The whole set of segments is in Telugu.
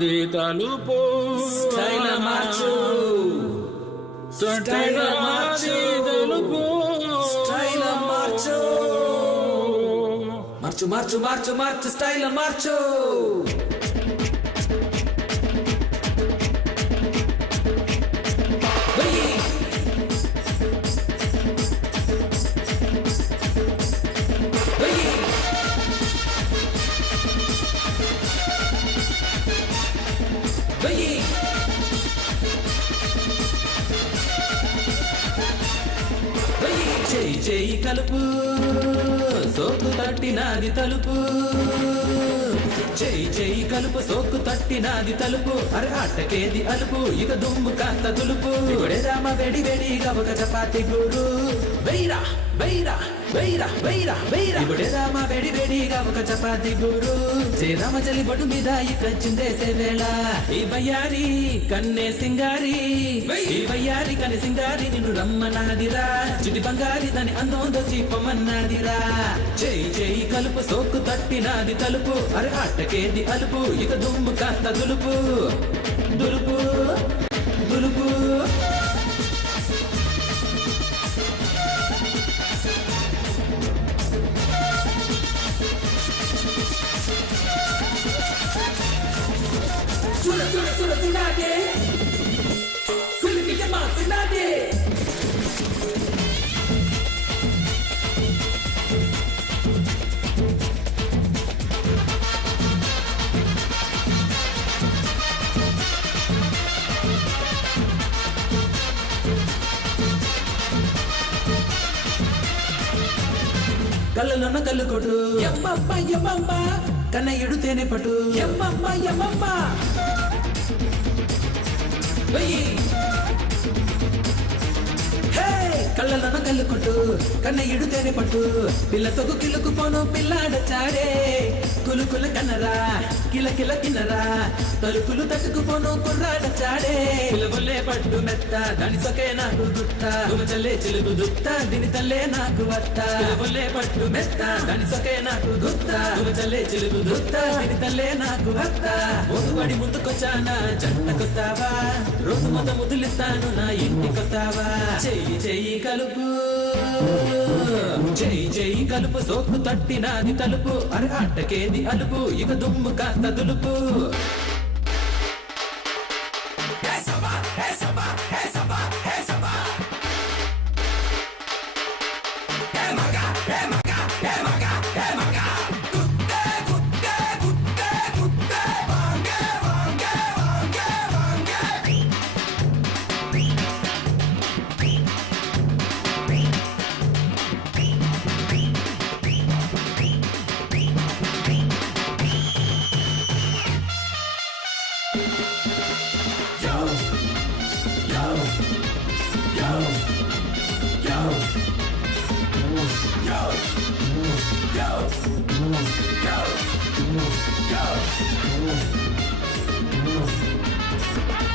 నాది తలుపు స్టైల్ మార్చు స్టైల్ మార్చు తలుపు స్టైల్ మార్చు మార్చు మార్చు మార్చు మార్చు స్టైల్ మార్చు చేయి చేయి కలుపు సోకు తట్టినాది తలుపు చేయి చేయి కలుపు సోకు తట్టినాది తలుపు అరే ఆటకేది అలుపు ఇక దుమ్ము కాస్త తులుపు రామ వేడి వేడిగా ఒక చపాతి గూరు వైరా వైరా వైరా వైరా వైరా ఇప్పుడే రామ వేడి వేడిగా ఒక చపాతి గూరు శ్రీరామ జలి బొడ్డు మీద ఇక చిందేసే వేళ ఈ బయ్యారి కన్నే సింగారి ఈ బయ్యారి కన్నే సింగారి నిన్ను రమ్మనాదిరా చిటి బంగారి దాని అందోందో చీపమన్నాదిరా చేయి చేయి కలుపు సోకు తట్టినాది తలుపు అరే ఆటకేది అలుపు ఇక దుమ్ము కాస్త దులుపు దులుపు దులుపు Sula sula sula sinade Silki jama sinade కళ్ళలోన కళ్ళు కొట్టు యమ్మమ్మ యమ్మమ్మ కన్నయ్యుడు తేనె పట్టు యమ్మమ్మ యమ్మమ్మ కళ్ళలోన కళ్ళు కొట్టు కన్నయ్యుడు తేనె పట్టు పిల్ల సొగు కిలుకు పోను పిల్లాడచాడే కులుకుల కన్నరా కిల కిల కిన్నరా తలుకులు తట్టుకుపోను కుర్రాడచాడే పిలవలే పట్టు మెత్త దాని సొకే నాకు గుట్ట చల్లే చిలుగు దుత్త దీని తల్లే నాకు వత్త పిలవలే పట్టు మెత్త దాని సొకే నాకు గుత్త చల్లే చిలుగు దుత్త దీని తల్లే నాకు వత్త ఒకబడి ముందుకొచ్చానా జంటకొస్తావా రోజు మొత్తం ముద్దులిస్తాను నా ఇంటికొస్తావా చెయ్యి చెయ్యి కలుపు చెయ్యి చెయ్యి కలుపు సోకు తట్టినాది తలుపు అరే ఆటకేది అలుపు ఇక దుమ్ము కాస్త దులుపు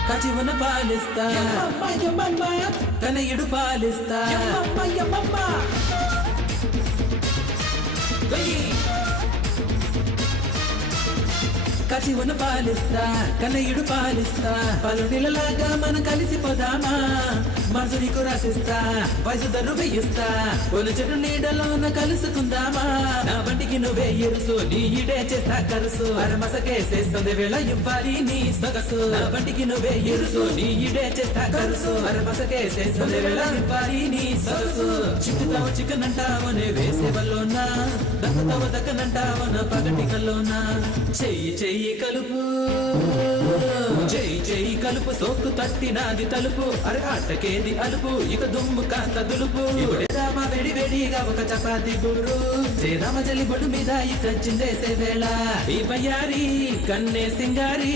కచివన పాలిస్తా కనయుడు పాలిస్తా కచివన పాలిస్తా కన్నయ్యుడు పాలిస్తా పలుడిలలాగా మనం కలిసిపోదామా మనసు నీకు రాసిస్తా వయసు దర్రు వేయిస్తా పొల చెట్టు నీడలోన కలుసుకుందామా నా బండికి నువ్వే ఎరుసు నీ ఇడే చేస్తా కరుసు అరమసకేసేస్తుంది వేళ ఇవ్వాలి నీ సొగసు నా బండికి నువ్వే ఎరుసు నీ ఇడే చేస్తా కరుసు అరమసకేసేస్తుంది వేళ ఇవ్వాలి నీ సొగసు చిక్కుతావు చికెన్ అంటావనే వేసేవల్లోనా దక్కుతావు దక్కనంటావన పగటి కల్లోనా చెయ్యి చెయ్యి కలుపు చెయ్యి చెయ్యి కలుపు సోకు తట్టినాది తలుపు అరే ఆటకేది అలుపు ఇక దుమ్ము కాస్త దులుపు రామ వేడి వేడిగా ఒక చపాతి గురు శ్రీరామ జలి బొడ్డు మీద ఇక చిందేసే వేళ ఈ బయ్యారి కన్నే సింగారి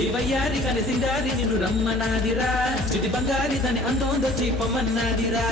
ఈ బయ్యారి కన్నే సింగారి నిన్ను రమ్మనాదిరా చిటి బంగారి దాని అందోందో చీపమన్నాదిరా